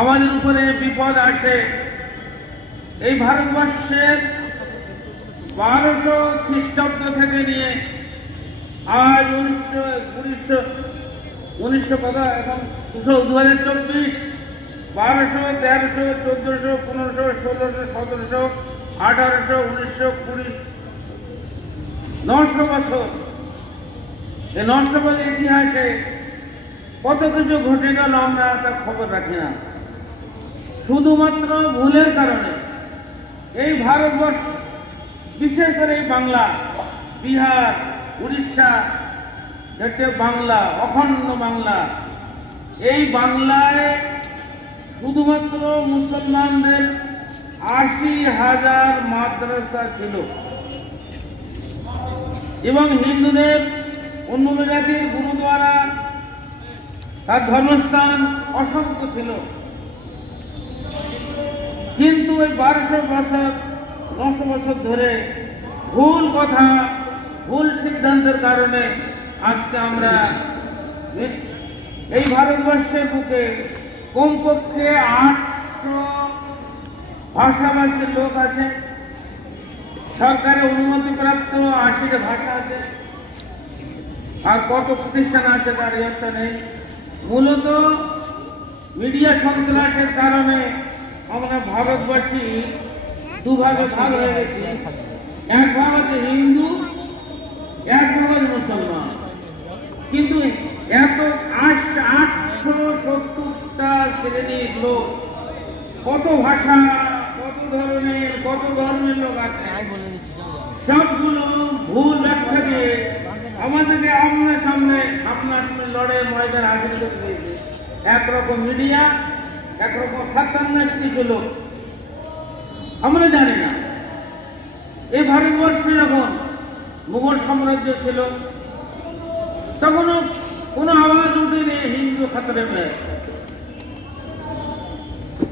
আমাদের উপরে বিপদ আসে। এই ভারতবর্ষের 1200 খ্রিস্টাব্দ থেকে নিয়ে আজ 2024, 1200, 1300, 1400, 1500, 1600, 1700, 1800, 1900, 20, 900 বছর। এই 900 বছর ইতিহাসে কত কিছু ঘটে গেল আমরা তা খবর রাখি না। শুধুমাত্র ভুলের কারণে এই ভারতবর্ষ, বিশেষ করে এই বাংলা, বিহার, উড়িষ্যা, যেটা বাংলা, অখণ্ড বাংলা, এই বাংলায় শুধুমাত্র মুসলমানদের 80,000 মাদ্রাসা ছিল এবং হিন্দুদের অন্য জাতির গুরুদ্বারা, তার ধর্মস্থান অসংখ্য ছিল। কিন্তু এই 1200 বছর, 900 বছর ধরে ভুল কথা, ভুল সিদ্ধান্তের কারণে আজকে আমরা এই ভারতবর্ষের বুকে কমপক্ষে 800 ভাষাভাষীর লোক আছে। সরকারের অনুমতিপ্রাপ্ত 80টা ভাষা আছে। আর কত প্রতিষ্ঠান আছে তার একটা নেই। মূলত মিডিয়া সন্ত্রাসের কারণে আমরা ভারতবাসী দুভাগে ভাগ হয়ে গেছি। এক ভাগ হচ্ছে হিন্দু, এক ভাগ হচ্ছে মুসলমান। কিন্তু এত 870টা শ্রেণীর লোক, কত ভাষা, কত ধরনের, কত ধর্মের লোক আছে, সবগুলো ভুল ব্যাখ্যা দিয়ে আমাদেরকে সামনাসামনি লড়াই ময়দান হাজির করে দিয়েছে। একরকম মিডিয়া, একরকম 57 কিছু লোক। আমরা জানি না এই ভারতবর্ষে যখন মুঘল সাম্রাজ্য ছিল তখনও কোনো আওয়াজ উঠেনি হিন্দু খাতরে মেয়ে।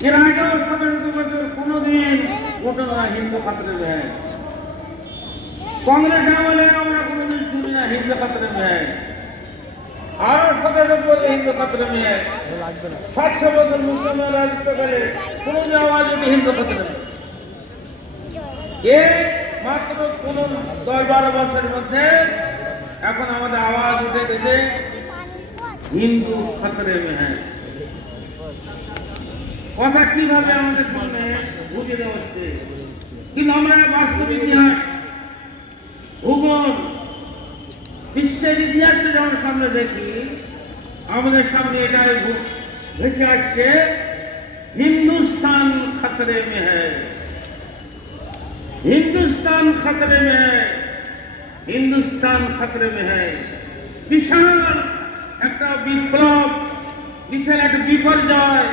এর আগেও 17 বছর কোনোদিন ওঠে না হিন্দু খাতরে মেয়ে। কংগ্রেস আমলে আমরা কোনোদিন শুনি না হিন্দু খাতরে মেয়ে। আরো 17 বছর হিন্দু খাতরে মেয়ে। 700 বছর মুসলমান রাজত্বকালে কোনোদিন আওয়াজ উঠে হিন্দু খাতরে মেয়ে। মাত্র কোন 10-12 বছরের মধ্যে এখন আমাদের আওয়াজ উঠে গেছে হিন্দু খাতরে মেয়ে। কথা কিভাবে আমাদের সামনে বুঝিয়ে দেওয়া হচ্ছে, কিন্তু আমরা বাস্তব ইতিহাস, ভূগোল, বিশ্বের ইতিহাসে যখন সামনে দেখি আমাদের সামনে এটাই ভেসে আসছে হিন্দুস্তান খতরে মে হ্যায়, হিন্দুস্তান খতরে মে হ্যায়, হিন্দুস্তান খতরে মে হ্যায়। বিশাল একটা বিপ্লব, বিশাল একটা বিপর্যয়,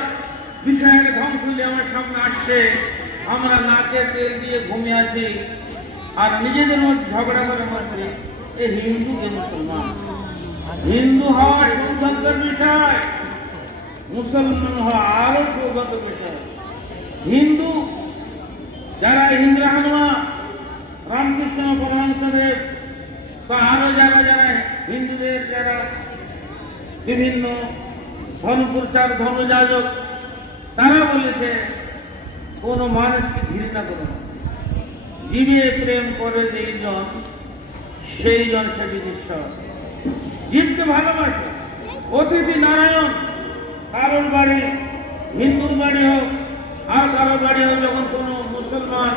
বিশাল একটা ধ্বংসলি আমার সামনে আসছে। আমরা নাকে তেল দিয়ে ঘুমিয়ে আছি আর নিজেদের মধ্যে ঝগড়া করে মারছি এই হিন্দু কে মুসলমান। হিন্দু হওয়া সৌভাগ্যের বিষয়, মুসলমান হওয়া আরো সৌভাগ্যের বিষয়। হিন্দু যারা হিন্দু রাহনুমা, রামকৃষ্ণ পরমহংসদেব বা আরো যারা যারা হিন্দুদের যারা বিভিন্ন ধর্মপ্রচার, ধর্মযাজক, তারা বলেছে কোন মানুষকে ঘৃণা করো না, জীবে প্রেম করে যেইজন সেইজন সে বিদেশ্বর। জীবকে ভালোবাসে। অতিথি নারায়ণ, কারোর বাড়ি, হিন্দুর বাড়ি হোক আর কারোর বাড়ি হোক, যখন কোনো মুসলমান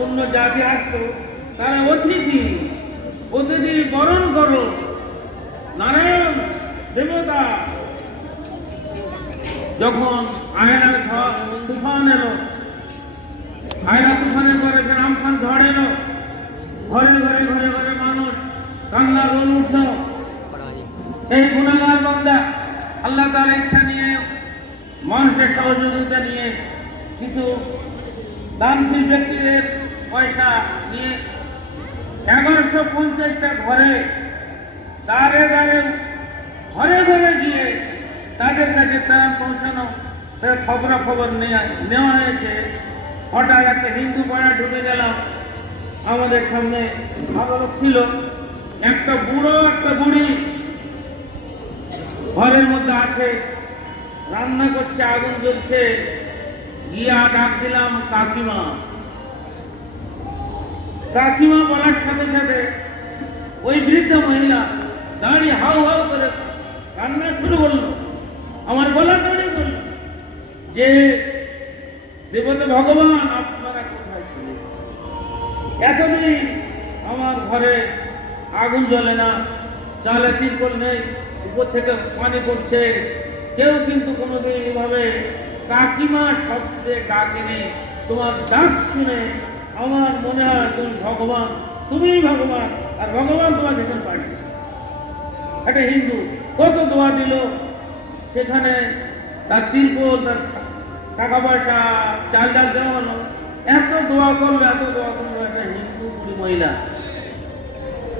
অন্য জাতি আসতো তারা অতিথি, অতিথি বরণ করো। নারায়ণ দেবতা যখন আয়নার তুফান এলো, আয়না তুফানের পরে আমফান ঝড় এলো, ঘরে ঘরে ঘরে ঘরে মানুষ কান্নার রোল উঠল। এই গুণাগার বান্দা আল্লাহ তাআলার ইচ্ছা নিয়ে, মানুষের সহযোগিতা নিয়ে, কিছু দানশীল ব্যক্তিদের পয়সা নিয়ে 1150টা ঘরে দাঁড়ে দাঁড়ে ঘরে ঘরে গিয়ে তাদের কাছে ত্রাণ পৌঁছানো, খবরাখবর নেওয়া হয়েছে। হঠাৎ একটা হিন্দু পাড়া ঢুকে গেলাম, আমাদের সামনে আদালত ছিল, একটা বুড়ো একটা বুড়ি ঘরের মধ্যে আছে, রান্না করছে, আগুন জ্বলছে, গিয়া ডাক দিলাম কাকিমা। কাকিমা বলার সাথে সাথে ওই বৃদ্ধ মহিলা দাঁড়িয়ে হাউ হাউ করে কান্না শুরু করলো। আমার বলা দাঁড়িয়ে করল যে দেবতা ভগবান আপনারা কোথায় ছিলেন? এতদিন আমার ঘরে আগুন জ্বলে না, চালে তিরপল নেই, উপর থেকে পানি পড়ছে, কেউ কিন্তু কোনোদিন এইভাবে কাকিমা শব্দে ডাকেনি। তোমার ডাক শুনে আমার মনে হয় তুমি ভগবান, তুমিই ভগবান, আর ভগবান তোমাকে এখন পাঠিয়েছে। একটা হিন্দু কত দোয়া দিল, সেখানে তার তিরপল, তার টাকা পয়সা, চাল ডাল দেওয়া হলো, এত দোয়া করলো, এত দোয়া করলো। একটা হিন্দু বুড়ি মহিলা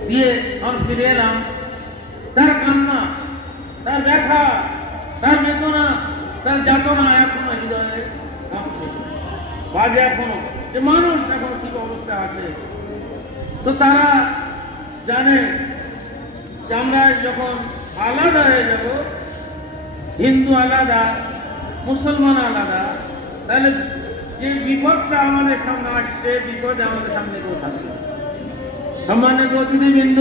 দিয়ে আমি ফিরে এলাম। তার কান্না, তার ব্যথা, তার বেদনা, তার যাতনা এখনো হৃদয়ে বাজে, এখনো যে মানুষ এখন কি অবস্থা আছে। তো তারা জানে যে আমরা যখন আলাদা হয়ে যাব, হিন্দু আলাদা, মুসলমান আলাদা, তাহলে যে বিপদটা আমাদের সামনে আসছে, বিপদে আমাদের সামনে কেউ থাকবে। সম্মানিত অতিথিবৃন্দ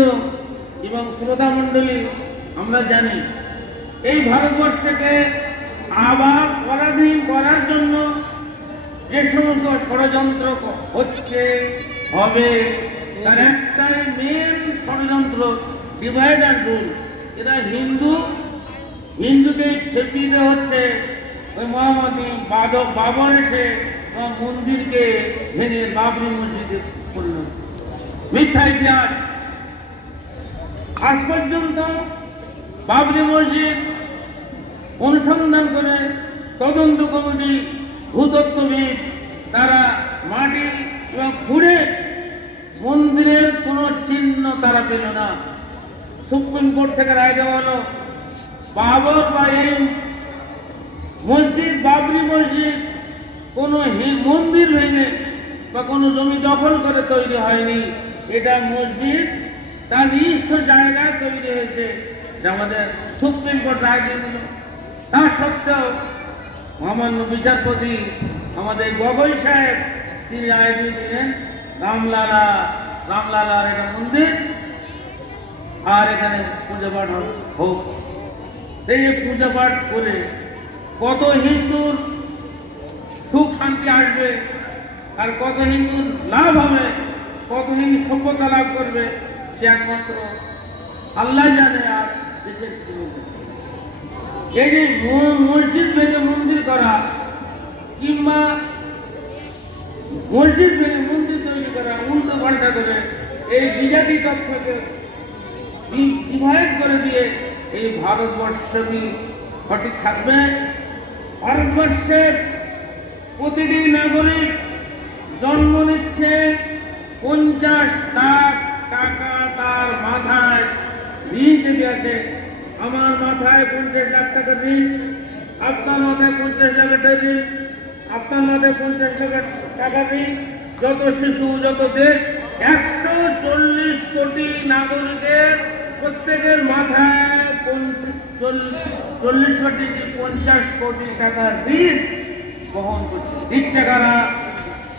এবং শ্রোতা মণ্ডলী, আমরা জানি এই ভারতবর্ষকে আবার পরাধীন করার জন্য যে সমস্ত ষড়যন্ত্র হচ্ছে, হবে, তার একটাই মেন ষড়যন্ত্র ডিভাইড অ্যান্ড রুল। এরা হিন্দুকে খেপিয়ে হচ্ছে। ওই মহামতি বাবর এসে মন্দিরকে ভেঙে বাবরি মসজিদে করল। মিথ্যা ইতিহাস। আজ পর্যন্ত বাবরি মসজিদ অনুসন্ধান করে তদন্ত কমিটি, ভূতত্ত্ববিদ, তারা মাটি এবং খুঁড়ে মন্দিরের কোনো চিহ্ন তারা পেল না। সুপ্রিম কোর্ট থেকে রায় দেওয়া হলো, বাবর বা এই মসজিদ, বাবরি মসজিদ কোনো মন্দির ভেঙে বা কোনো জমি দখল করে তৈরি হয়নি। এটা মসজিদ তার নির্দিষ্ট জায়গায় তৈরি হয়েছে। আমাদের সুপ্রিম কোর্ট রায় দিয়ে দিল। তা সত্ত্বেও মহামান্য বিচারপতি আমাদের গগৈ সাহেব তিনি রায় দিয়ে দিলেন, রামলালার এটা মন্দির, আর এখানে পূজা পাঠ হোক। এই পূজা পাঠ করে কত হিন্দুর সুখ শান্তি আসবে, আর কত হিন্দুর লাভ হবে, কত হিন্দু সভ্যতা লাভ করবে, সে একমাত্র আল্লাহ জানে। আর দেশের এই যে মসজিদ ভেঙে মন্দির করা, কিংবা মসজিদ ভেঙে মন্দির তৈরি করা, উল্টো পাল্টা করে এই বিজাতি তথ্যকে ডিভাইড করে দিয়ে এই ভারতবর্ষ কি সঠিক থাকবে? ভারতবর্ষের প্রতিটি নাগরিক জন্ম নিচ্ছে 50 লাখ টাকা তার মাথায় ঋণ চেপে আছে। আমার মাথায় 50 লাখ টাকা ঋণ, আপনার মাথায় 50 লাখ টাকা ঋণ, আপনার মাথায় 50 লাখ টাকা ঋণ। যত শিশু, যত দেশ, 140 কোটি নাগরিকের প্রত্যেকের মাথায় 40 কোটি কি 50 কোটি টাকা ঋণ বহন করছে। দিচ্ছে কারা?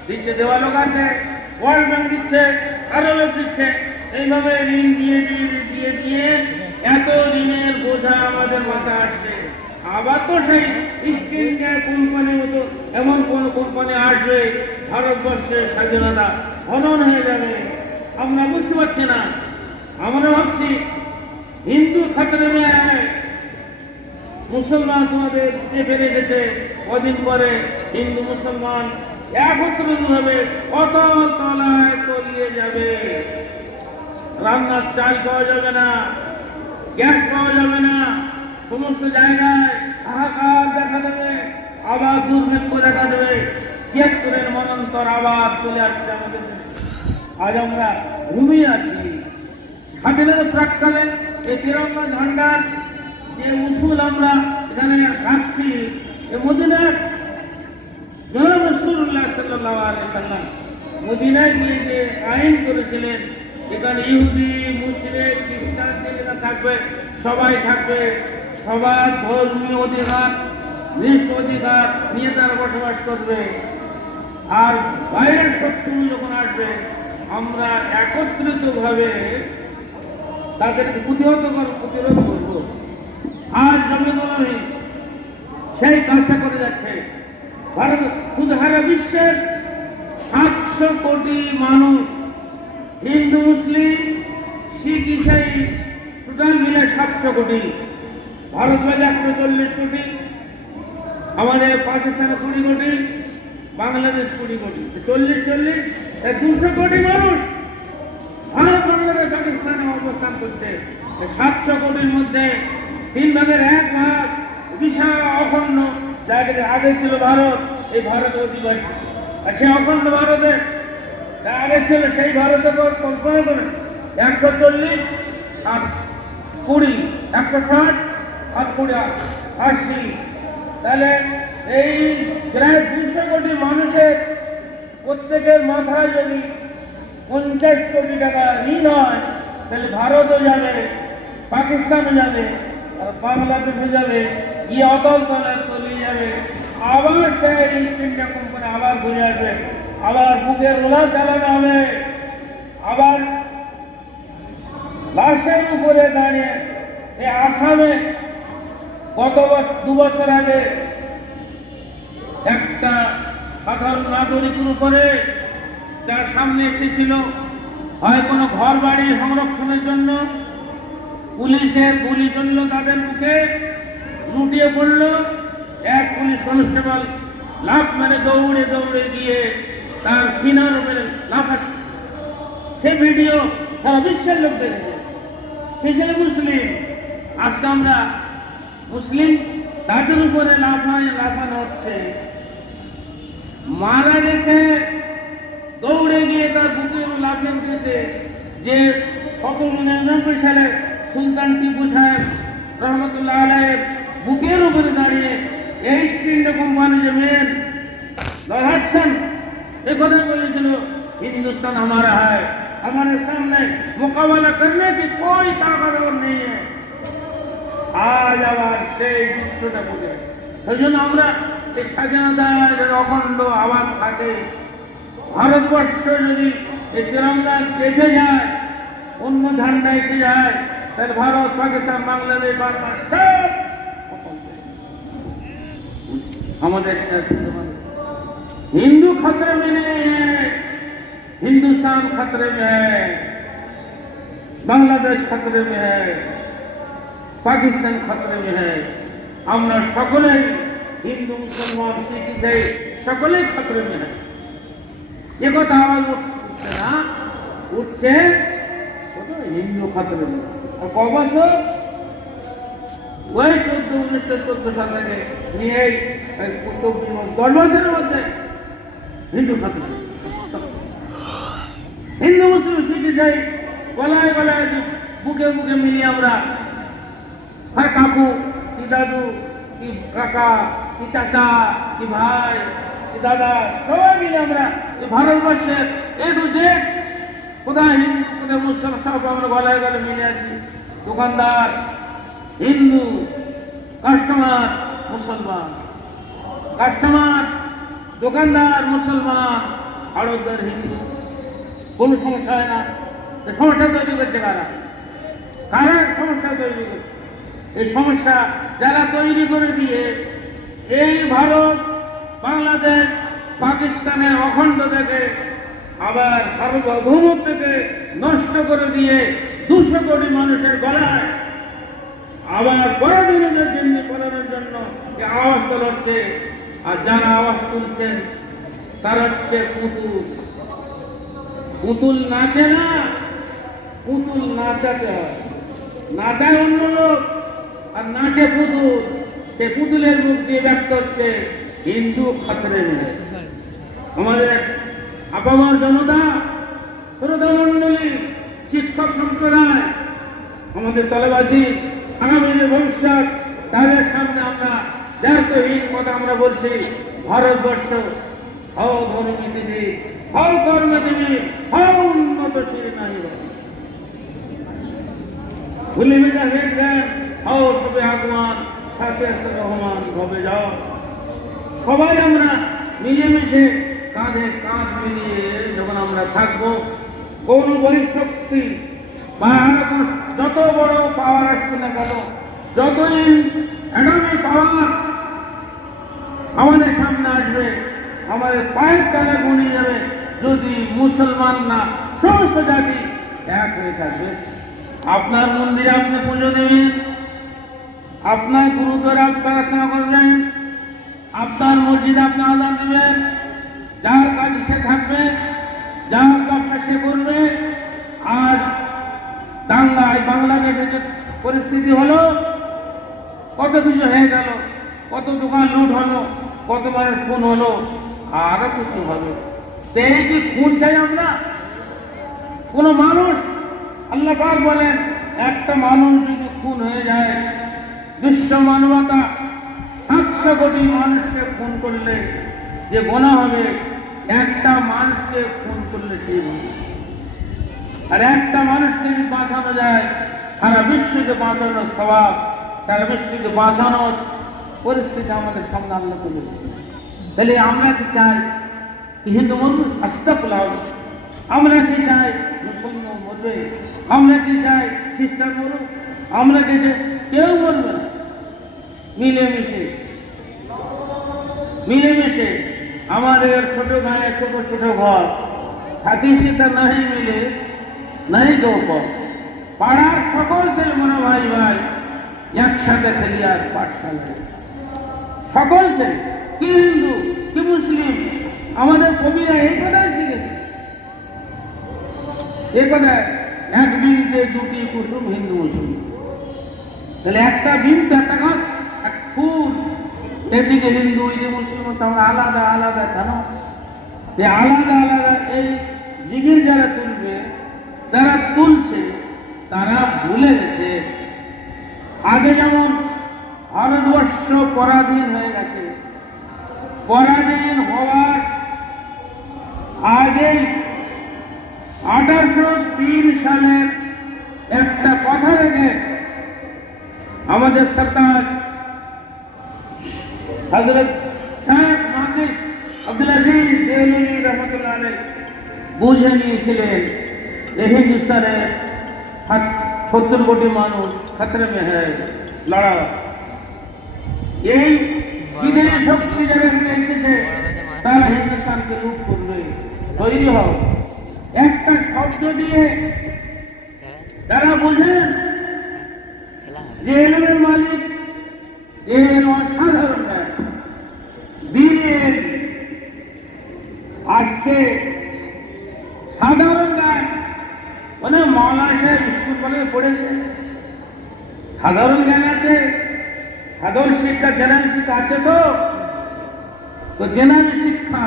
দিচ্ছে দেওয়া লোক আছে, ওয়ার্ল্ড ব্যাংক দিচ্ছে, আরো লোক দিচ্ছে। এইভাবে ঋণ দিয়ে দিয়ে দিয়ে এত ঋণের বোঝা আমাদের মাথায় আসছে। আবার তো সেই ইস্ট ইন্ডিয়া কোম্পানির মতো এমন কোন কোম্পানি আসবে, ভারতবর্ষের স্বাধীনতা হনন হয়ে যাবে। আমরা বুঝতে পারছি না। আমরা ভাবছি হিন্দু খাতরে মে আয়, মুসলমান তোমাদের চেপে রেখেছে। কদিন পরে হিন্দু মুসলমান একত্রিত হবে, কত তলায় তলিয়ে যাবে। রান্নার চাল পাওয়া যাবে না, গ্যাস পাওয়া যাবে না, সমস্ত জায়গায় হাহাকার দেখা দেবে, আবার দুর্ভিক্ষ দেখা দেবে। ৭৬-এর মনন্তর আবার চলে আসছে আমাদের। আজ আমরা ঘুমিয়ে আছি। স্বাধীনতা প্রাক্কালে এই তিরঙ্গা ঝান্ডার যে উসুল আমরা এখানে রাখছি, মদিনার জনাব রাসূলুল্লাহ সাল্লাল্লাহু আলাইহি সাল্লাম মদিনায় গিয়ে যে আইন করেছিলেন, এখানে ইহুদি, মুশরিক, খ্রিস্টান যারা থাকবে সবাই থাকবে, সবার ধর্মীয় অধিকার নিজ অধিকার নিয়ে তারা বসবাস করবে। আর বাইরের শত্রু যখন আসবে আমরা একত্রিত ভাবে তাদেরকে প্রতিরোধ করব। আজ জমিদুল্লাহ সেই কাজটা করে যাচ্ছে। ভারত সারা বিশ্বের 700 কোটি মানুষ, হিন্দু মুসলিম শিখ ইসাই টোটাল মিলে 700 কোটি। ভারত বাজে 140 কোটি, আমাদের পাকিস্তানে 20 কোটি, বাংলাদেশ 20 কোটি, 40 200 কোটি মানুষ ভারত বাংলাদেশ পাকিস্তানে অবস্থান করছে। 700 কোটির মধ্যে 3 ভাগের 1 ভাগ বিশাল অখণ্ড জায়গাতে আগে ছিল ভারত, এই ভারত অধিবাসী। আর সেই অখণ্ড ভারতে আগে ছিল সেই ভারতে কল্পনা করেন 140 আর 20, 160 আর 80। তাহলে এই প্রায় 200 কোটি মানুষের প্রত্যেকের মাথায় যদি 50 কোটি টাকা ঋণ হয়, তাহলে ভারতও যাবে, পাকিস্তানও যাবে, আর বাংলাদেশে যাবে, অতল তলের তলিয়ে যাবে। আবার সেই ইস্ট ইন্ডিয়া কোম্পানি আবার ঘুরে আসবে, আবার বুকের ওলা চালানো হবে। আবার লাশের উপরে দাঁড়িয়ে এই আসামে গত 2 বছর আগে একটা সাধারণ নাগরিকের উপরে যার সামনে এসেছিল হয় কোনো ঘর বাড়ি সংরক্ষণের জন্য, পুলিশের গুলি চলল তাদের মুখে, লুটিয়ে পড়ল। এক পুলিশ কনস্টেবল লাফ মেরে দৌড়ে গিয়ে তার সিনার উপরে লাফাচ্ছে। সে ভিডিও সারা বিশ্বের লোক দেখেছে। সে মুসলিম। আজকে আমরা মুসলিম তাদের উপরে লাফানো হচ্ছে। মারা গেছে, দৌড়ে গিয়ে তার বুকের লাফিয়ে উঠেছে। যে 1999 সালে সুলতান টিপু সাহেব রহমতুল্লাহ আলাইহির বুকের উপরে দাঁড়িয়ে এই ইস্ট ইন্ডিয়া কোম্পানি যে মেন লর্ড হাডসন এ কথা বলেছিল, हिंदुस्तान हमारा है, हमारे सामने मुकाबला करने की कोई ताकत और नहीं है। আজ আবার সেই বিশ্বটা বুঝে সেই জন্য আমরা এই স্বাধীনতার অখণ্ড আবার থাকে। ভারতবর্ষ যদি এই তিরঙ্গা চেপে যায়, অন্য ঝান্ডা এসে যায়, তাহলে ভারত, পাকিস্তান, বাংলাদেশ, বাংলা সব আমাদের हिंदू खतरे में नहीं है, हिंदुस्तान खतरे में है, बांग्लादेश खतरे में है, पाकिस्तान खतरे में है। আমরা সকলেই হিন্দু মুসলমান শিখ ইসাই সকলেই খতরে में है। ये কথা আওয়াজ উঠছে না, উঠছে হিন্দু খতরে में। আর কয় বছর? ওই 1914 সাল থেকে নিয়ে 10 বছরের মধ্যে হিন্দু খতরে। হিন্দু মুসলিম শিখ ইসাই গলায় গলায় বুকে বুকে মিলিয়ে আমরা হয় কাকু কি দাদু কি কাকা কি চাচা কি ভাই কি দাদা সবাই মিলে আমরা ভারতবর্ষের এ টু জেড কোথায় হিন্দু কোথায় মুসলিম সব আমরা গলায় গলায় মিলে আছি। দোকানদার হিন্দু, কাস্টমার মুসলমান, কাস্টমার দোকানদার মুসলমান, আড়তদার হিন্দু, কোনো সমস্যা হয় না। সমস্যা তৈরি করছে কারা? কারা সমস্যা তৈরি করছে? এই সমস্যা যারা তৈরি করে দিয়ে এই ভারত, বাংলাদেশ, পাকিস্তানের অখণ্ড থেকে আবার সার্বভৌমত্বকে নষ্ট করে দিয়ে 200 কোটি মানুষের গলায় আবার পরাধীনতার জন্য আওয়াজ তোলাচ্ছে। আর যারা আওয়াজ তুলছেন তারা হচ্ছে পুতুল। পুতুল নাচে না, পুতুল নাচাতে হয়। নাচায় অন্য লোক আর নাচে পুতুল। সে পুতুলের মুখ দিয়ে ব্যক্ত হচ্ছে হিন্দু খতরে মেরে। আমাদের আপামর জনতা, শ্রোতা মন্ডলী, শিক্ষক সম্প্রদায়, আমাদের তলেবাসী, আগামী ভবিষ্যৎ, তাদের সামনে আমরা দায়িত্বহীন কথা আমরা বলছি। ভারতবর্ষ হও ধর্মনীতি, হও কর্মজীবী, হও উন্নতশীল নারী, ভুলি মিটা হয়ে হও সবে আগুয়ান, সাথে রহমান ভবে যাও। সবাই আমরা মিলেমিশে কাঁধে কাঁধ মিলিয়ে যখন আমরা থাকবো, কোন বহিঃশক্তি বা যত বড় পাওয়ার আসবে না কেন, যতই অ্যাটমিক পাওয়ার আমাদের সামনে আসবে, আমাদের পায়ের তলে গুণে যাবে যদি মুসলমান না সমস্ত জাতি এক হয়ে থাকবে। আপনার মন্দিরে আপনি পুজো দেবেন, আপনার গুরুদ্বারে প্রার্থনা করবেন, আপনার মসজিদে আপনি আযান দেবেন, যার কাজে সে থাকবে, যার ব্যবসা সে করবে। আর দাঙ্গায় বাংলাদেশে যে পরিস্থিতি হলো, কত কিছু হয়ে গেল, কত দোকান লুট হলো, কত মানুষ খুন হলো, আরো কিছু হবে। সেই যে খুন চাই আমরা, কোন মানুষ, আল্লাহ পাক বলেন একটা মানুষ যদি খুন হয়ে যায়, বিশ্ব মানবতা 700 কোটি মানুষকে খুন করলে যে গোনা হবে, একটা মানুষকে খুন করলে সেই হবে। আর একটা মানুষকে যদি বাঁচানো যায়, সারা বিশ্বকে বাঁচানোর স্বভাব, সারা বিশ্বকে বাঁচানোর পরিস্থিতি আমাদের সামনে আল্লাহ তুলে দিচ্ছে। তাহলে আমরা কি চাই হিন্দু মরবে, আস্তাগফিরুল্লাহ, আমরা কি চাই মুসলমান মরবে, আমরা কি চাই খ্রিস্টান মরুক, আমরা কি চাই কেউ মরবে না। মিলেমিশে মিলেমিশে আমাদের ছোট গায়ে ছোট ছোট ঘর থাকি, সেটা নাই মিলে নাই গৌপর, পাড়ার সকল ছেলে মনে ভাই ভাই একসাথে খেলি আর পাঠশালায় সকল ছেলে, কি হিন্দু কি মুসলিম, আমাদের কবিরা এই কথাই শিখেছে। এই কথায় এক বিন্দে দুটি কুসুম হিন্দু মুসলিম। তাহলে একটা বিন্দু একটা গাছ, এক ফুল, এদিকে হিন্দু ওইদিকে মুসলিম, আমরা আলাদা আলাদা কেন? এই আলাদা আলাদা এই জিগির যারা তুলবে, যারা তুলছে তারা ভুলে গেছে আগে যেমন ভারতবর্ষ পরাধীন হয়ে গেছে, পরাধীন হওয়ার আগেই 1803 সালের একটা কথা রেখে আমাদের সরকার হযরত শেখ মুহাদ্দিস আব্দুল আজিজ দেওলভী রহমাতুল্লাহ আলাইহি বুঝে নিয়েছিলেন এই হিন্দুস্তানের 70 কোটি মানুষ খতরে মে হ্যায়, লড়া। এই বিদেশি শক্তি যারা এখানে এসেছে তারা হিন্দুস্তানকে লুট করবে, তৈরি হও। একটা শব্দ দিয়ে যারা বোঝেন যে এলমের মালিক, এর অসাধারণ জ্ঞান, দিনের আজকে সাধারণ জ্ঞান, মানে মৌলানা সাহেব স্কুল কলেজে পড়েছে, সাধারণ জ্ঞান আছে, সাধারণ শিক্ষা জেনারেল শিক্ষা আছে। তো জেনারেল শিক্ষা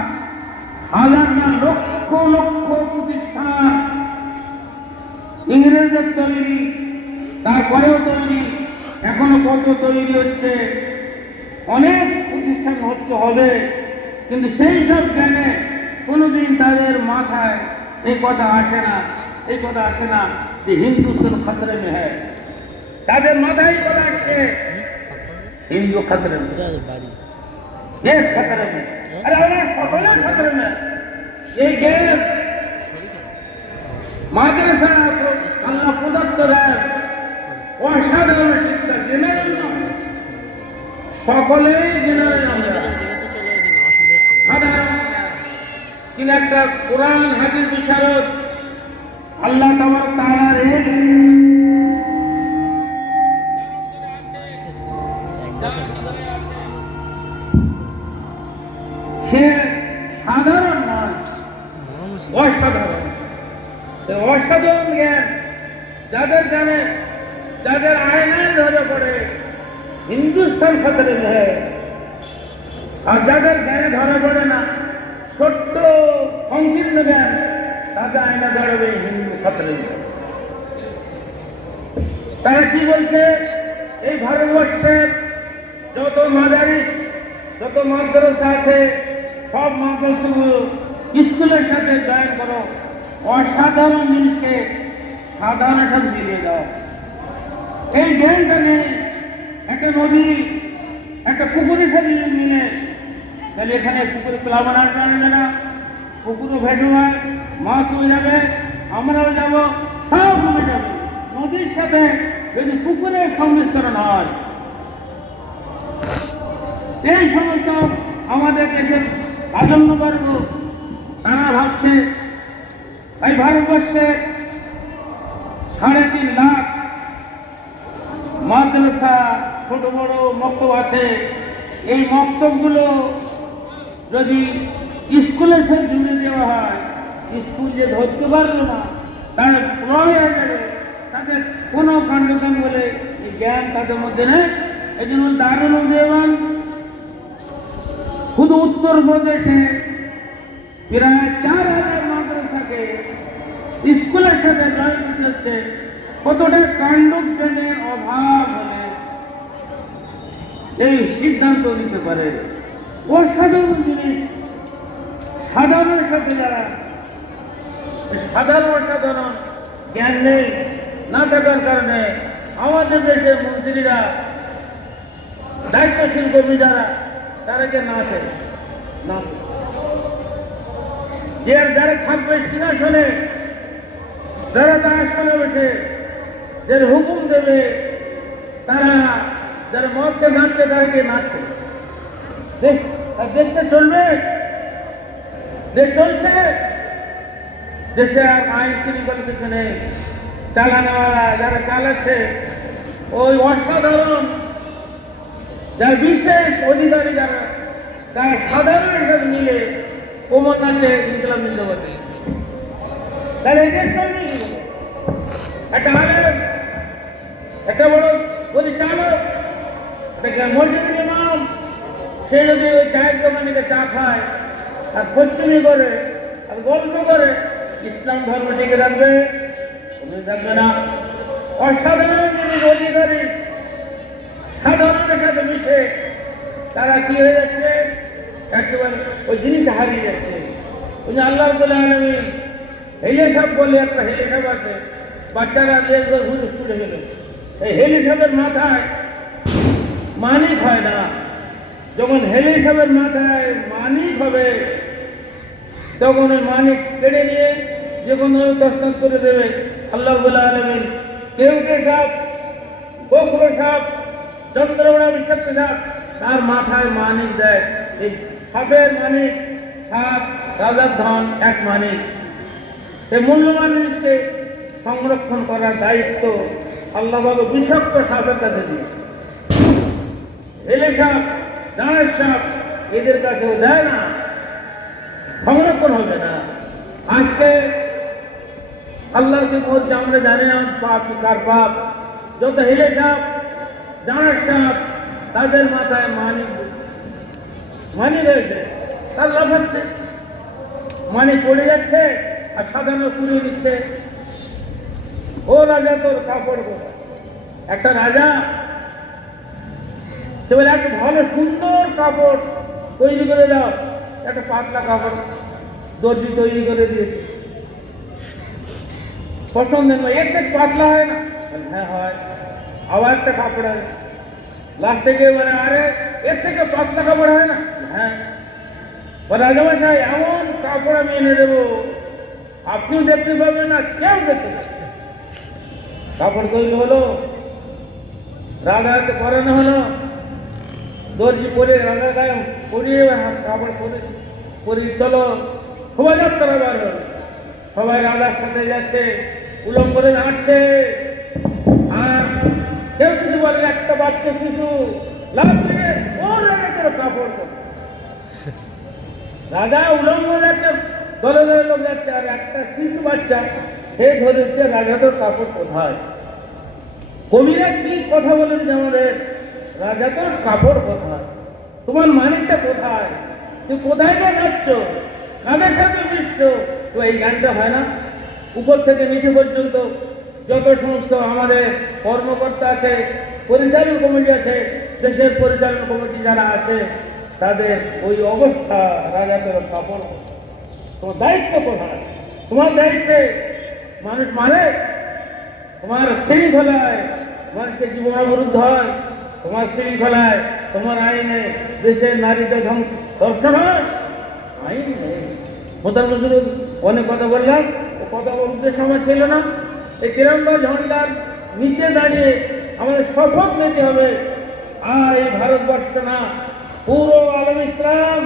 হাজার না লক্ষ লক্ষ প্রতিষ্ঠান ইংরেজদের তৈরি, তারপরেও তৈরি, এখনো কত তৈরি হচ্ছে, অনেক প্রতিষ্ঠান হচ্ছে হবে, কিন্তু সেই সব জ্ঞানে কোনোদিন তাদের মাথায় এই কথা আসে না, এই কথা আসে না যে হিন্দুস্তান খতরে মে হ্যায়। তাদের মাথায় কথা আসছে হিন্দু খতরে মে, দেশ খতরে মে। আরে আমরা সকলে খতরে মে। এই জ্ঞান মাদ্রাসা আল্লাহ প্রদত্ত দেন, অসাধারণ শিক্ষা, জেনারেল নয়, সকলেই জেনারেল। আমরা সাধারণ তিনি একটা কোরআন হাদিস বিশারদ, আল্লাহ তাআলার সে সাধারণ নয়, অসাধারণ। অসাধারণ জ্ঞান যাদের জানে, যাদের আয়নায় ধরে পড়ে হিন্দুস্তান খতরে মে হ্যায়, আর যাদের জ্ঞানে ধরে পড়ে না, ছোট্ট সংকীর্ণ জ্ঞান, তাদের আয়না ধরবে হিন্দু খতরে মে। তারা কি বলছে? এই ভারতবর্ষের যত মাদারিস, যত মাদ্রাসা আছে, সব মাদ্রাসাগুলো স্কুলের সাথে জয়েন করো, অসাধারণ জিনিসকে সাধারণ সাথে মিলিয়ে দাও। এই জ্ঞানটা নেই। একটা নদী একটা পুকুরের সাথে মিলে তাহলে এখানে পুকুরে প্লাবন আসবে না, পুকুরও ভেসে হয়, মাছও যাবে, আমরাও যাব, সব ডুবে যাবে। নদীর সাথে যদি পুকুরের সংমিশ্রণ হয়, এই সমস্ত আমাদের দেশের রাজন্যবর্গ তারা ভাবছে এই ভারতবর্ষে 3.5 লাখ মাদ্রাসা ছোট বড় মক্তব আছে, এই মক্তবগুলো যদি স্কুলের সাথে জুড়ে দেওয়া হয়, স্কুল যে ধরতে পারলো না তাহলে প্রয় হয়ে যাবে, তাদের কোনো কাণ্ডকাম বলে জ্ঞান তাদের মধ্যে নেই। এই জন্য দারুল উদ্দেওয়ান শুধু উত্তরপ্রদেশে প্রায় 4000 মাদ্রাসাকে স্কুলের সাথে জয়েন করতে হচ্ছে। কতটা কাণ্ডজ্ঞানের অভাব হলে এই সিদ্ধান্ত নিতে পারে? অসাধারণ জিনিস। সাধারণের সাথে যারা সাধারণ জ্ঞান নেই, না থাকার কারণে আমাদের দেশের মন্ত্রীরা, দায়িত্বশীল কর্মী যারা, তারা যে নাচে যে যারা থাকবে সিংহাসনে, যারা তার আসনে বসে যারা হুকুম দেবে, তারা যারা মদকে নাচছে তাদেরকে নাচছে। দেশে চলবে, দেশ চলছে, দেশে আর আইন শৃঙ্খলা কিছু নেই। চালানোয়ালা যারা চালাচ্ছে ওই অসাধারণ, যার বিশেষ অধিকারী যারা, তারা সাধারণের সাথে মিলে কোমর নাচে ইনকলাব জিন্দাবাদ। তাহলে এই দেশ চলবে কি করে? একটা আলেম, একটা বড় পরিচালক, একটা মসজিদের ইমাম, সে যদি ওই চায়ের দোকানে চা খায় আর পশ্চিমি করে আর গল্প করে, ইসলাম ধর্ম টিকে রাখবে? রাখবে না। অসাধারণ জিনিস অধিকারী সাধারণের সাথে মিশে তারা কি হয়ে যাচ্ছে, একেবারে ওই জিনিসটা হারিয়ে যাচ্ছে। ওই যে আল্লাহ রাব্বুল আলামিন হেলে সাপ বলে একটা হেলে সাপ আছে, বাচ্চারা ঘুরে ছুটে গেল। এই হেলে সাপের মাথায় মানিক হয় না। যখন হেলে সাপের মাথায় মানিক হবে, তখন ওই মানিক কেড়ে নিয়ে যে কোনো তসনস করে দেবে। আল্লাহ রাব্বুল আলামিন কেউটে সাপ, গোখরো সাপ, চন্দ্রবড়া বিষাক্ত সাপ, তার মাথায় মানিক দেয়। এই সাপের মানিক, সাপ রাজার ধন, এক মানিক। এই মূল্যবান জিনিসকে সংরক্ষণ করার দায়িত্ব আল্লাহ বাবা বিষাক্ত সাপের কাছে দিয়ে, হেলে সাপ, দাঁড়ের সাপ, এদের কাছেও দেয় না, সংরক্ষণ হবে না। আজকে আল্লাহকে বলছে আমরা জানি না পাপ কার পাপ। যত হেলে সাপ, দাঁড়ের সাপ, তাদের মাথায় মানি রয়েছে, তার লাভ হচ্ছে, মানি পড়ে যাচ্ছে আর সাধারণ তুলে দিচ্ছে। ও রাজা, তোর কাপড় কোথায়? একটা রাজা, সে বলে একটা ভালো সুন্দর কাপড় তৈরি করে দাও। একটা পাতলা কাপড় দর্জি তৈরি করে দিয়েছে, পছন্দের নয়, এর থেকে পাতলা হয় না? হ্যাঁ হয়। আবার একটা কাপড় হয়, লাস্টে গিয়ে বলে আরে এর থেকে পাতলা কাপড় হয় না? হ্যাঁ। রাজামশাই এমন কাপড় আমি এনে দেবো, আপনিও দেখতে পাবেন না, কেউ দেখতে পাবে। কাপড় তৈরি হলো, রাজাকে পরানো হলো, দর্জি পরে রাজার গায়ে পরিয়ে কাপড় পরেছে, পরিয়ে চলো শোভাযাত্রা বার হল। সবাই রাজার সাথে যাচ্ছে, উলঙ্গ করে নাচছে, আর কেউ কিছু বলে একটা বাচ্চা শিশু লাভ দিয়ে ওর রাজাকে কাপড় করে। রাজা উলঙ্গ যাচ্ছে, দলে দলে লোক যাচ্ছে, আর একটা শিশু বাচ্চা সে ধরেছে রাজা তোর কাপড় কোথায়? কবিরা কি কথা বলেন যে আমাদের, রাজা তোর কাপড় কোথায়? তোমার মানিকটা কোথায়? তুই কোথায় গিয়ে যাচ্ছ? কাদের সাথে মিশছ? তো এই গানটা হয় না? উপর থেকে নিচে পর্যন্ত যত সমস্ত আমাদের কর্মকর্তা আছে, পরিচালন কমিটি আছে, দেশের পরিচালন কমিটি যারা আছে, তাদের ওই অবস্থা। রাজা তোর কাপড়, তোমার দায়িত্ব কোথায়? তোমার দায়িত্বে মানুষ মারে, তোমার শৃঙ্খলায় মানুষকে জীবন অবরুদ্ধ হয়, তোমার শৃঙ্খলায় তোমার আইনে দেশের নারীদের ধর্ষণ হয়? আইন নেই। মোতালেব শুধু অনেক কথা বললাম, ও কথা বলতে সময় ছিল না। এই তিরঙ্গা ঝান্ডার নিচে দাঁড়িয়ে আমাদের শপথ নিতে হবে, আর এই ভারতবর্ষ না, পুরো আলম ইসলাম,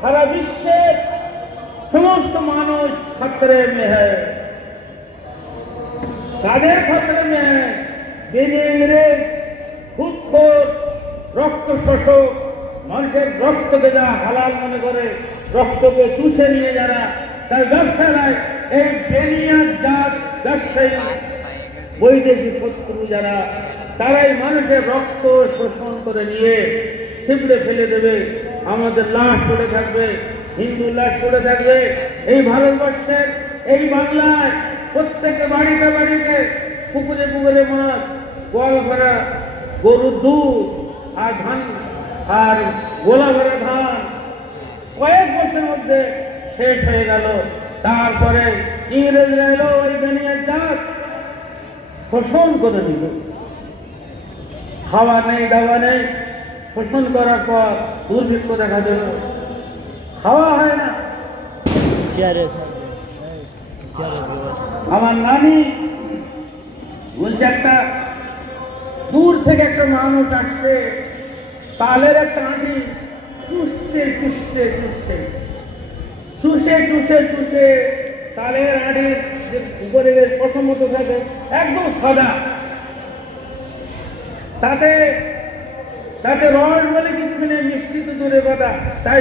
সারা বিশ্বের সমস্ত মানুষ খতরে মে হ্যায়। কাদের খতরে মে হ্যায়? বেনিংরেজ, সুদখোর, রক্ত শোষক, মানুষের রক্তকে যা হালাল মনে করে, রক্তকে চুষে নিয়ে যারা তার ব্যবসায়, এই বেনিয়াদ জাত ব্যবসায়ী বৈদেশিক শত্রু যারা, তারাই মানুষের রক্ত শোষণ করে নিয়ে ছিপড়ে ফেলে দেবে। আমাদের লাশ পড়ে থাকবে, হিন্দু লাশ পড়ে থাকবে। এই ভারতবর্ষের, এই বাংলায় প্রত্যেকে বাড়িতে বাড়িতে, পুকুরে পুকুরে মাছ, গোয়াল ভরা গরুর দুধ আর ধান আর গোলা ভরা ধান কয়েক বছরের মধ্যে শেষ হয়ে গেল। তারপরে ইংরেজরা এলো, ওই বেনিয়াদ জাত শোষণ করে নিল। খাওয়া নেই, দাওয়া নেই, শোষণ করার পর দুর্ভিক্ষ দেখা দিল, খাওয়া হয় না। আমার নানি বলছে, একটা দূর থেকে একটা মানুষ আসছে, তালের একটা আঁটি চুষছে চুষছে চুষছে চুষে চুষে চুষে তালের আঁটির যে উপরে প্রথমত থাকে একদম সাদা, তাতে তাতে রস বলে কিছু নেই, মিষ্টি তো দূরে কথা। তাই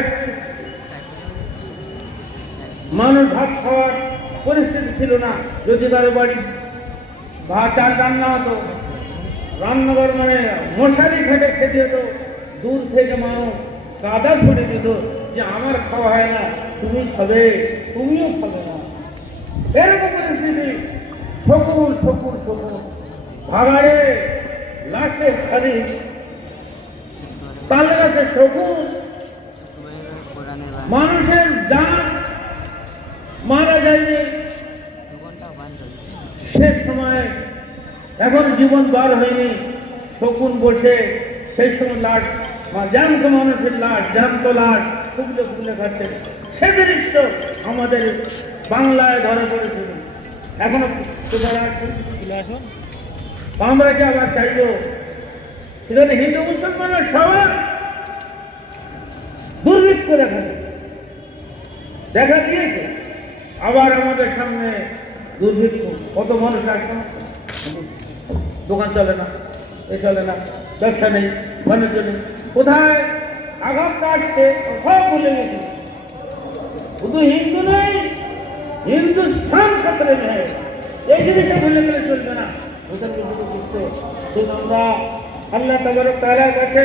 মানুষ ভাত খাওয়ার পরিস্থিতি ছিল না। যদি কারো বাড়ি ভাত চাল রান্না হতো, রান্নাঘর মানে মশারি খেটে খেতে হতো, দূর থেকে মানুষ কাদা ছড়ে দিত যে আমার খাওয়া হয় না, তুমি খাবে, তুমিও খাবে না। এরকম পরিস্থিতি। শকুন শকুন শকুন, ভাগাড়ে লাশের শাড়ি, তাল গাছে শকুন, মানুষের জান মারা যায়নি শেষ সময়, এখন জীবন বার হয়নি। শকুন বসে সেই সময় লাশ, জ্যান্ত মানুষের লাশ, জ্যান্ত লাশ ফুগলে ফুগলে খাচ্ছে। সে দৃশ্য আমাদের বাংলায় ধরা পড়েছিল। এখনো আমরা কি আবার চাইব? সেখানে হিন্দু মুসলমানের সবার দুর্ভিক্ষ দেখা দিয়েছে। আবার আমাদের সামনে দুর্ভিক্ষ, কত মানুষ আসে, দোকান চলে না, এ চলে না, ব্যবসা নেই, বাণিজ্য নেই, কোথায় আঘাতটা আসছে সব ভুলে গেছে। শুধু হিন্দু নেই, হিন্দুস্থান ক্ষেত্রে নেই, এই জিনিসটা ভুলে গেলে চলবে না। আমরা আল্লাহ তাবারক তাআলার কাছে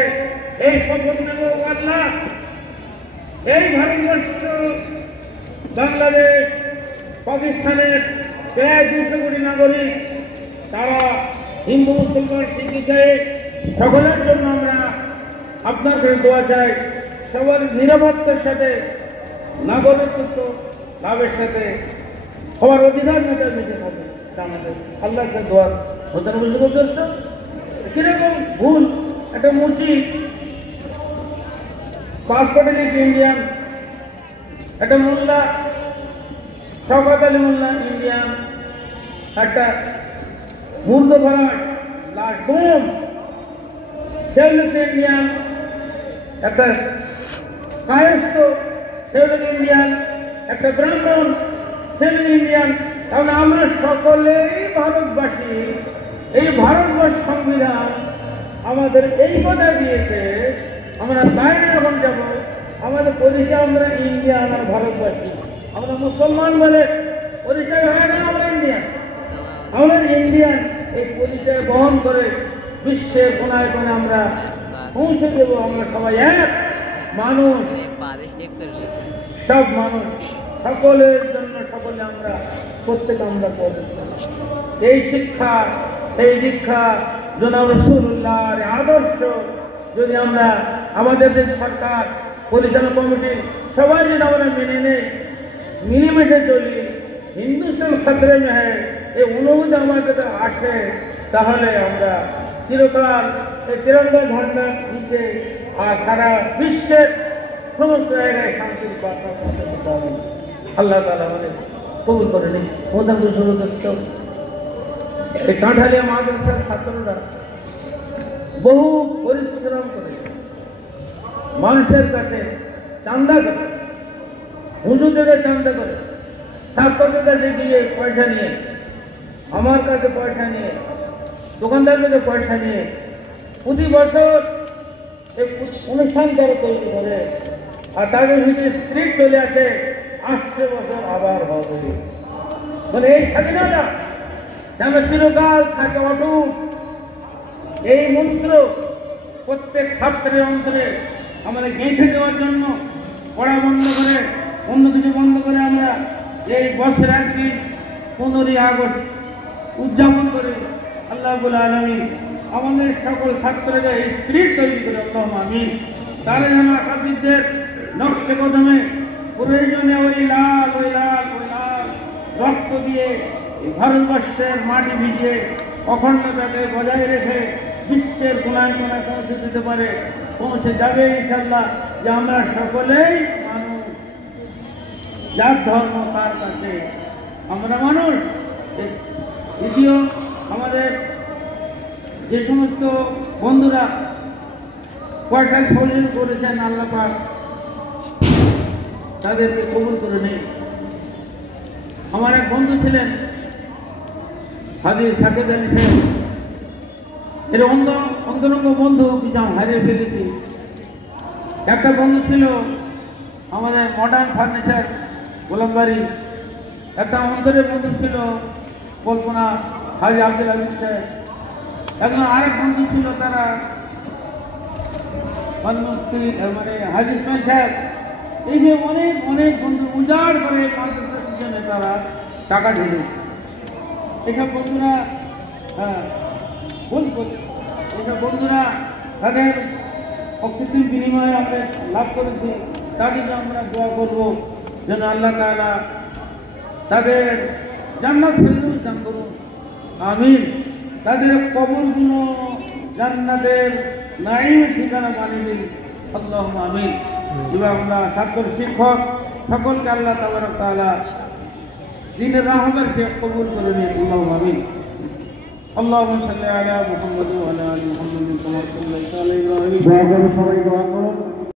এই শপথ নেব, আল্লাহ এই ভারতবর্ষ, বাংলাদেশ, পাকিস্তানের প্রায় 200 কোটি নাগরিক, তারা হিন্দু মুসলমান শিখ ইসাই সকলের জন্য আমরা আপনার কাছে দোয়া চাই। সবার নিরাপত্তার সাথে, নাগরিকত্ব লাভের সাথে সবার অধিকার মেটাতে হবে। আমাদের আল্লাহর কাছে দোয়া হতে বুঝতে যথেষ্ট। কিরকম ভুল, একটা মুচি পাসপোর্টে লিখে ইন্ডিয়ান, একটা মোল্লা শওকত আলী মোল্লা ইন্ডিয়ান, একটা মুর্দভাট লাশ বোম সেগুলো ইন্ডিয়ান, একটা কায়স্থ সেগুলো ইন্ডিয়ান, একটা ব্রাহ্মণ সেগুলো ইন্ডিয়ান। তাহলে আমরা সকলেই ভারতবাসী। এই ভারতবর্ষ সংবিধান আমাদের এই কথা দিয়েছে, আমরা বাইরে যখন যাব আমাদের পরিচয় আমরা ইন্ডিয়ান আর ভারতবাসী। আমরা মুসলমান বলে পরিচয় হয় না, আমরা ইন্ডিয়ান, আমরা ইন্ডিয়ান। এই পরিচয় বহন করে বিশ্বের কোনায় কোনায় আমরা পৌঁছে দেব। আমরা সবাই এক মানুষ, সব মানুষ, সকলের জন্য সকলে আমরা প্রত্যেকে আমরা করব। এই শিক্ষা, এই দীক্ষা জনাব রাসূলুল্লাহর আদর্শ যদি আমরা আমাদের যে সরকার, পরিচালনা কমিটি সবাই যদি আমরা মেনে নেই, মিলেমিশে চলি, হিন্দুস্তান খতরে মে হ্যায়, এই অনুভূতি আমাদের আসে, তাহলে আমরা চিরকাল এই তিরঙ্গা ঝান্ডার নিচে আর সারা বিশ্বের সমস্ত জায়গায় শান্তির বার্তা পৌঁছে দিতে হবে। আল্লাহ তাআলা আমাদের কবুল করে নিন। মোদাম্বর শুরু করতে এই কাঁঠালিয়া মাদ্রাসার ছাত্ররা বহু পরিশ্রম করে মানুষের কাছে চাঁদা করে, হুজুরদের চাঁদা করে, ছাত্রদের কাছে গিয়ে পয়সা নিয়ে, আমার কাছে পয়সা নিয়ে, দোকানদারের কাছে পয়সা নিয়ে প্রতি বছর এই অনুষ্ঠান তারা তৈরি করে। আর তাদের ভিতরে স্ত্রী চলে আসে, আসছে বছর আবার হবে। মানে এই স্বাধীনতা যেন চিরকাল থাকে অটুট, এই মন্ত্র প্রত্যেক ছাত্রের অন্তরে আমাদের গেঁথে দেওয়ার জন্য পড়া বন্ধ করে, অন্য কিছু বন্ধ করে আমরা এই বছর একদিন 15ই আগস্ট উদযাপন করি। আল্লাহ রাব্বুল আলামিন আমাদের সকল ছাত্রদের স্ত্রী তৈরি করে, আল্লাহুম্মা আমিন। তারা যেন হাফিজদের নকশে কদমে প্রয়োজনে ওই লাল রক্ত দিয়ে ভারতবর্ষের মাটি ভিজিয়ে অখণ্ডতাকে বজায় রেখে বিশ্বের কোনায় কোনায় পৌঁছে দিতে পারে, পৌঁছে যাবে ইনশাআল্লাহ। যে আমরা সকলেই মানুষ, যার ধর্ম তার কাছে আমরা মানুষ। দ্বিতীয়, আমাদের যে সমস্ত বন্ধুরা পয়সা সহযোগ করেছেন, আল্লাহ পাক তাদেরকে কবুল করে নেই। আমার এক বন্ধু ছিলেন হাজী সাকেত আলী সাহেব, এর অন্তরঙ্গ বন্ধু কিছু হারিয়ে ফেলেছি। একটা বন্ধু ছিল আমাদের মডার্ন ফার্নিচার গোলামবাড়ি, একটা অন্তরের বন্ধু ছিল কল্পনা হাজী আব্দুল আজিজ সাহেব, একজন আরেক বন্ধু ছিল তারা মানে হাজী ইসমাইল সাহেব। এই যে অনেক অনেক বন্ধু উজাড় করে মাদ্রাসার পিছনে তারা টাকা ঢেলেছে। এসব বন্ধুরা এসব বন্ধুরা তাদের প্রকৃতির বিনিময়ে আমরা লাভ করেছি, তার জন্য আমরা দোয়া করব যেন আল্লাহ তাআলা তাদের জান্নাত ফেরদৌস দান করুন, আমিন। তাদের কবরগুলো জান্নাতের নাঈমের ঠিকানা বানিয়ে দিন, আল্লাহুম্মা আমিন। এবং আমরা ছাত্র শিক্ষক সকলকে আল্লাহ তাবারক তাআলা দ্বীনের রাহবার সে কবুল করে নিন, আল্লাহুম্মা আমিন। আল্লাহুম্মা সাল্লি আলা মুহাম্মাদ ওয়া আলা আলি মুহাম্মাদ কামা সাল্লাইতা আলা ইব্রাহিম। দোয়া করো, সবাই দোয়া করো।